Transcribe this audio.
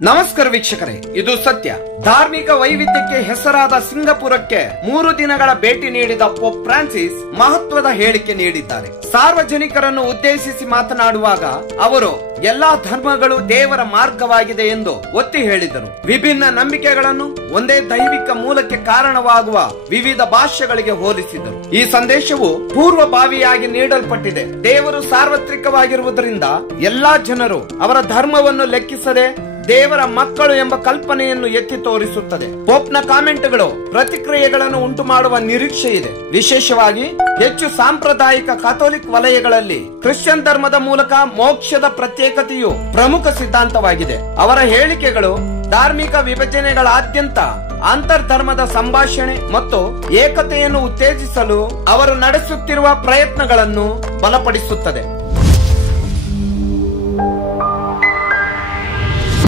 ನಮಸ್ಕಾರ ವೀಕ್ಷಕರೇ, ಇದು ಸತ್ಯ. ಧಾರ್ಮಿಕ ವೈವಿಧ್ಯಕ್ಕೆ ಹೆಸರಾದ ಸಿಂಗಪುರಕ್ಕೆ 3 ದಿನಗಳ ಭೇಟಿ ನೀಡಿದ ಪೋಪ್ ಫ್ರಾನ್ಸಿಸ್ ಮಹತ್ವದ ಹೇಳಿಕೆ ನೀಡಿದ್ದಾರೆ. ಸಾರ್ವಜನಿಕರನ್ನು ಉದ್ದೇಶಿಸಿ ಮಾತನಾಡುವಾಗ ಅವರು ಎಲ್ಲಾ ಧರ್ಮಗಳು ದೇವರ ಮಾರ್ಗವಾಗಿದೆ ಎಂದು ಒತ್ತಿ ಹೇಳಿದರು. ವಿಭಿನ್ನ ನಂಬಿಕೆಗಳನ್ನು ಒಂದೇ ದೈವಿಕ ಮೂಲಕ್ಕೆ ಕಾರಣವಾಗುವ ವಿವಿಧ ಭಾಷೆಗಳಿಗೆ ಹೋಲಿಸಿದರು. ಈ ಸಂದೇಶವು ಪೂರ್ವಭಾವಿಯಾಗಿ ನೀಡಲ್ಪಟ್ಟಿದೆ. ದೇವರು ಸಾರ್ವತ್ರಿಕವಾಗಿರುವುದರಿಂದ ಎಲ್ಲಾ ಜನರು ಅವರ ಧರ್ಮವನ್ನು ಲೆಕ್ಕಿಸದೆ ದೇವರ ಮಕ್ಕಳು ಎಂಬ ಕಲ್ಪನೆಯನ್ನು ಎತ್ತಿ ತೋರಿಸುತ್ತದೆ. ಪೋಪ್ನ ಕಾಮೆಂಟ್ಗಳು ಪ್ರತಿಕ್ರಿಯೆಗಳನ್ನು ಉಂಟು ಮಾಡುವ ನಿರೀಕ್ಷೆ ಇದೆ. ವಿಶೇಷವಾಗಿ ಹೆಚ್ಚು ಸಾಂಪ್ರದಾಯಿಕ ಕಾಥೋಲಿಕ್ ವಲಯಗಳಲ್ಲಿ ಕ್ರಿಶ್ಚಿಯನ್ ಧರ್ಮದ ಮೂಲಕ ಮೋಕ್ಷದ ಪ್ರತ್ಯೇಕತೆಯು ಪ್ರಮುಖ ಸಿದ್ಧಾಂತವಾಗಿದೆ. ಅವರ ಹೇಳಿಕೆಗಳು ಧಾರ್ಮಿಕ ವಿಭಜನೆಗಳಾದ್ಯಂತ ಅಂತರ್ಧರ್ಮದ ಸಂಭಾಷಣೆ ಮತ್ತು ಏಕತೆಯನ್ನು ಉತ್ತೇಜಿಸಲು ಅವರು ನಡೆಸುತ್ತಿರುವ ಪ್ರಯತ್ನಗಳನ್ನು ಬಲಪಡಿಸುತ್ತದೆ.